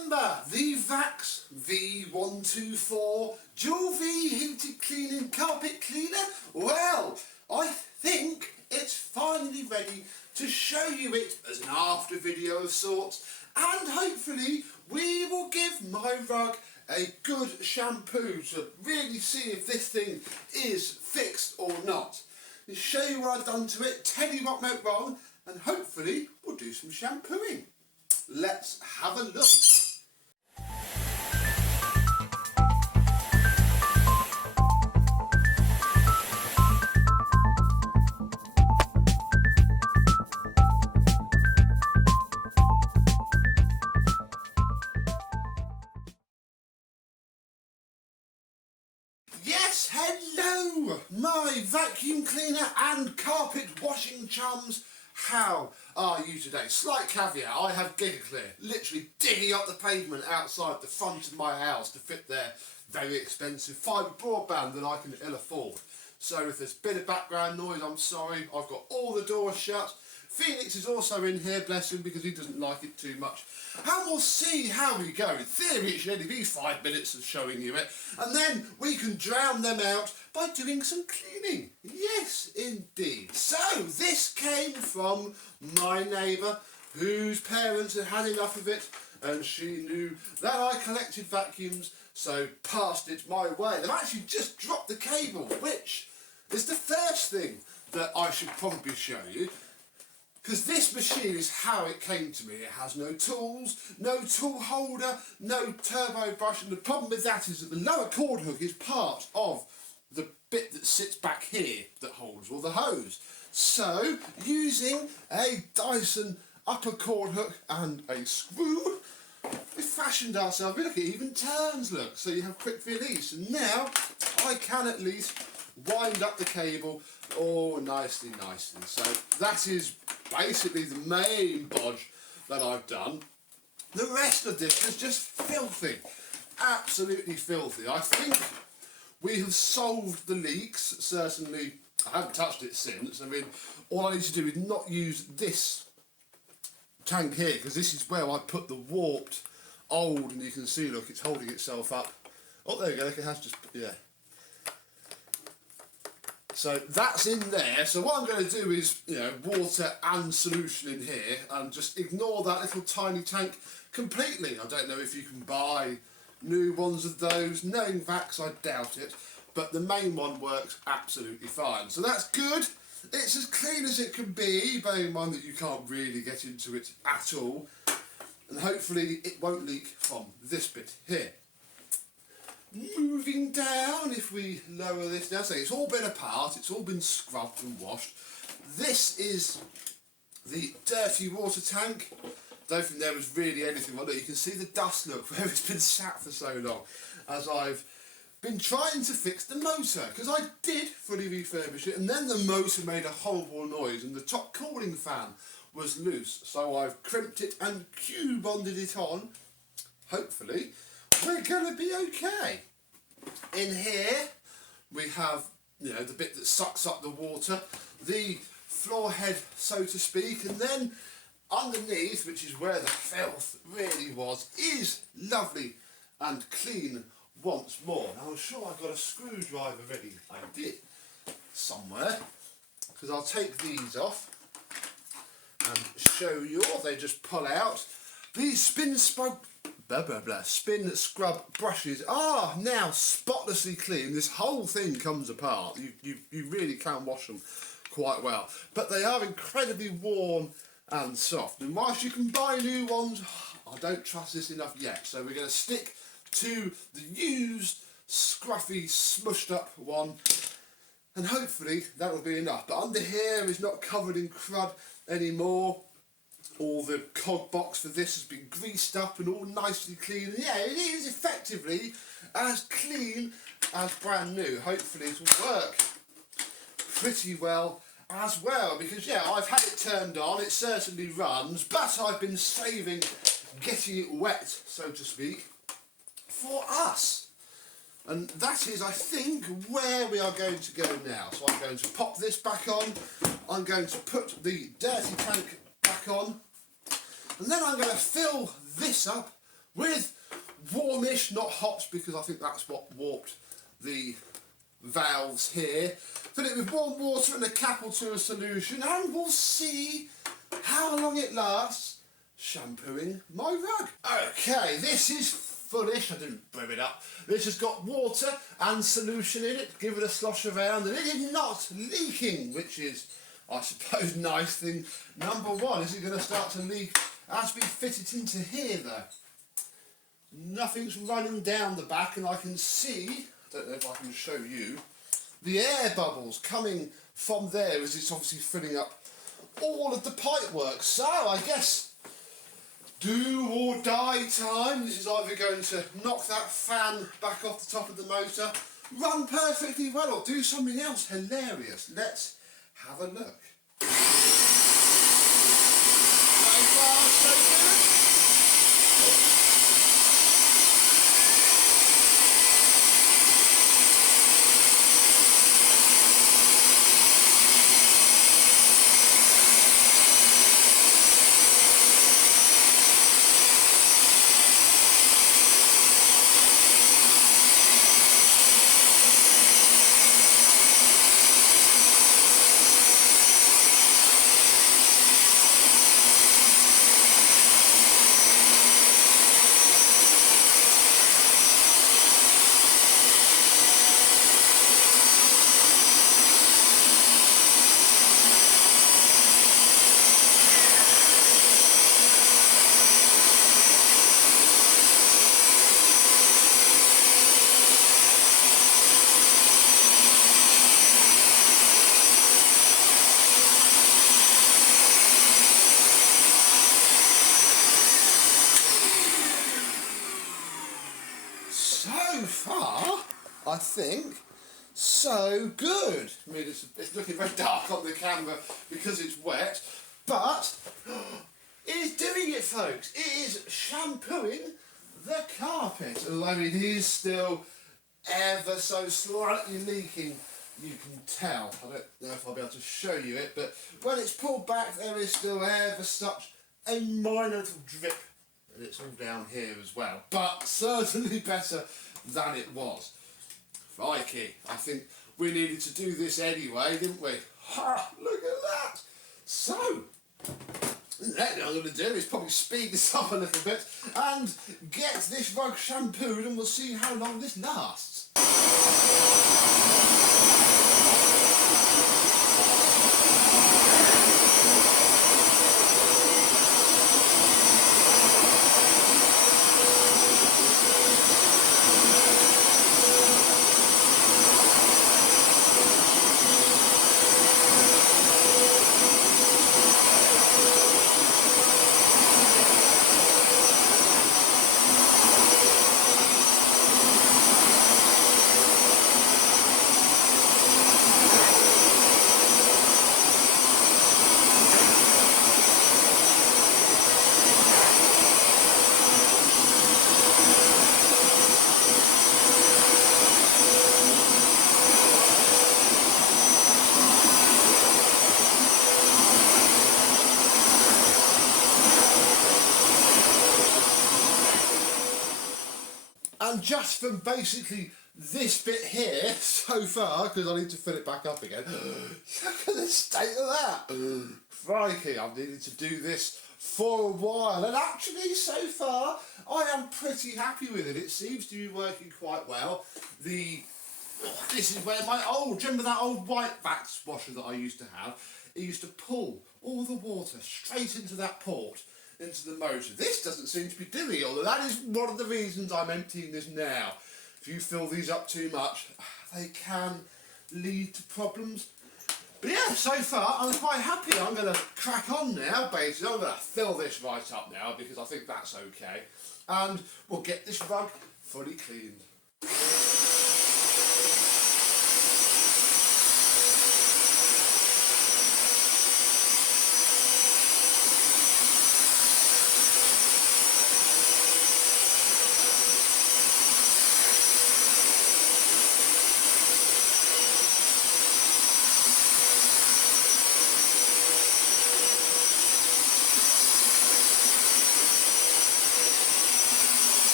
remember the Vax V-124 dual V heated cleaning carpet cleaner? Well, I think it's finally ready to show you it as an after video of sorts, and hopefully we will give my rug a good shampoo to really see if this thing is fixed or not. I'll show you what I've done to it, tell you what went wrong, and hopefully we'll do some shampooing. Let's have a look. Yes, hello, my vacuum cleaner and carpet washing chums. How are you today? Slight caveat, I have GigaClear, literally digging up the pavement outside the front of my house to fit their very expensive fibre broadband that I can ill afford. So if there's a bit of background noise, I'm sorry. I've got all the doors shut. Phoenix is also in here, bless him, because he doesn't like it too much. And we'll see how we go. In theory, it should only be 5 minutes of showing you it. And then we can drown them out by doing some cleaning. Yes, indeed. So, this came from my neighbour, whose parents had had enough of it, and she knew that I collected vacuums, so passed it my way. They've actually just dropped the cable, which is the first thing that I should probably show you. Because this machine is how it came to me. It has no tools, no tool holder, no turbo brush, and the problem with that is that the lower cord hook is part of the bit that sits back here that holds all the hose. So, using a Dyson upper cord hook and a screw, we fashioned ourselves. Look, it even turns, look, so you have quick release. And now I can at least wind up the cable all nicely. So that is basically the main bodge that I've done. The rest of this is just filthy, absolutely filthy. I think we have solved the leaks, certainly. I haven't touched it since. I mean, all I need to do is not use this tank here, because this is where I put the warped old, and you can see, look, it's holding itself up. Oh, there you go, look, it has just, yeah. So that's in there. So what I'm going to do is, water and solution in here, and just ignore that little tiny tank completely. I don't know if you can buy new ones of those. Knowing Vax, I doubt it. But the main one works absolutely fine. So that's good. It's as clean as it can be, bearing in mind that you can't really get into it at all. And hopefully it won't leak from this bit here. Moving down, if we lower this down, so it's all been apart, it's all been scrubbed and washed. This is the dirty water tank. Don't think there was really anything on it. You can see the dust, look, where it's been sat for so long, as I've been trying to fix the motor, because I did fully refurbish it, and then the motor made a horrible noise and the top cooling fan was loose, so I've crimped it and Q-bonded it on. Hopefully we're going to be okay. In here we have, the bit that sucks up the water, the floor head, so to speak, and then underneath, which is where the filth really was, is lovely and clean once more. Now I'm sure I've got a screwdriver ready. I did, somewhere, because I'll take these off and show you. They just pull out. These spin scrub brushes are now spotlessly clean. This whole thing comes apart. You really can wash them quite well, but they are incredibly worn and soft, and whilst you can buy new ones, I don't trust this enough yet, so we're going to stick to the used scruffy smushed up one, and hopefully that will be enough. But under here is not covered in crud anymore. All the cog box for this has been greased up and all nicely clean. And yeah, it is effectively as clean as brand new. Hopefully it will work pretty well as well, because yeah, I've had it turned on, it certainly runs, but I've been saving getting it wet, so to speak, for us. And that is, I think, where we are going to go now. So I'm going to pop this back on, I'm going to put the dirty tank back on, and then I'm going to fill this up with warmish, not hot, because I think that's what warped the valves here. Fill it with warm water and a cap or two of solution, and we'll see how long it lasts shampooing my rug. Okay, this is fullish. I didn't brim it up. This has got water and solution in it. Give it a slosh around, and it is not leaking, which is, I suppose, nice thing number one. Is it going to start to leak as we fit it into here, though? Nothing's running down the back, and I can see, I don't know if I can show you, the air bubbles coming from there as it's obviously filling up all of the pipe work. So I guess do or die time. This is either going to knock that fan back off the top of the motor, run perfectly well, or do something else hilarious. Let's have a look. So far, so good. So far, I think, so good. I mean, it's looking very dark on the camera because it's wet, but it is doing it, folks. It is shampooing the carpet, although it is still ever so slightly leaking. You can tell. I don't know if I'll be able to show you it, but when it's pulled back, there is still ever such a minor little drip. And it's all down here as well, but certainly better than it was. Crikey, I think we needed to do this anyway, didn't we? Ha! Look at that! So, the next thing I'm going to do is probably speed this up a little bit and get this rug shampooed, and we'll see how long this lasts. And just from basically this bit here so far, because I need to fill it back up again, look at the state of that. Crikey, I've needed to do this for a while, and actually so far I am pretty happy with it. It seems to be working quite well. This is where my old, remember that old white wax washer that I used to have? It used to pull all the water straight into that port, into the motor. This doesn't seem to be doing it, although that is one of the reasons I'm emptying this now. If you fill these up too much, they can lead to problems. But yeah, so far I'm quite happy. I'm going to crack on now, basically. I'm going to fill this right up now because I think that's okay. And we'll get this rug fully cleaned.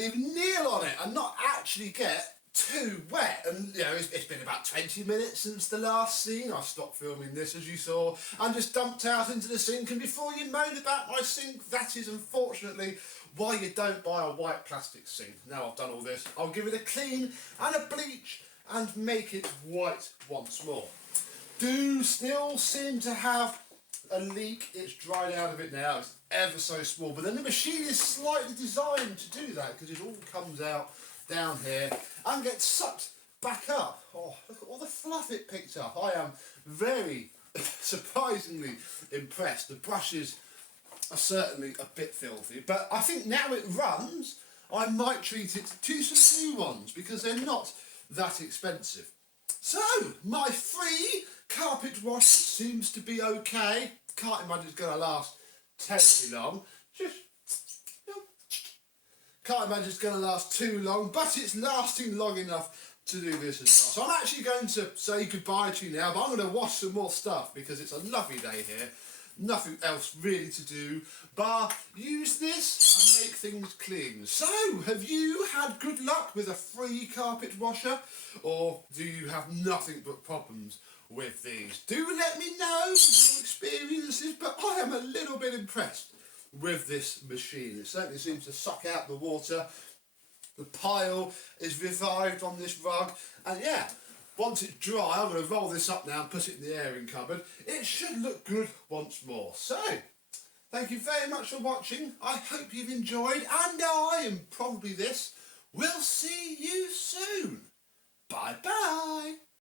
leave Neil on it and not actually get too wet. And you know, it's been about 20 minutes since the last scene. I stopped filming this, as you saw, and just dumped out into the sink. And before you moan about my sink, that is unfortunately why you don't buy a white plastic sink. Now I've done all this, I'll give it a clean and a bleach and make it white once more. Do still seem to have a leak. It's dried out of it now. It's ever so small, but then the machine is slightly designed to do that because it all comes out down here and gets sucked back up. Oh, look at all the fluff it picked up. I am very surprisingly impressed. The brushes are certainly a bit filthy, but I think now it runs, I might treat it to some new ones because they're not that expensive. So, my free carpet wash seems to be okay. Can't imagine it's going to last terribly long. Can't imagine it's going to last too long, but it's lasting long enough to do this as well. So I'm actually going to say goodbye to you now, but I'm going to wash some more stuff because it's a lovely day here. Nothing else really to do but use this and make things clean. So, have you had good luck with a free carpet washer, or do you have nothing but problems with these? Do let me know your experiences, but I am a little bit impressed with this machine. It certainly seems to suck out the water. The pile is revived on this rug, and yeah, once it's dry, I'm going to roll this up now and put it in the airing cupboard. It should look good once more. So, thank you very much for watching. I hope you've enjoyed, and I, and probably this, will see you soon. Bye bye.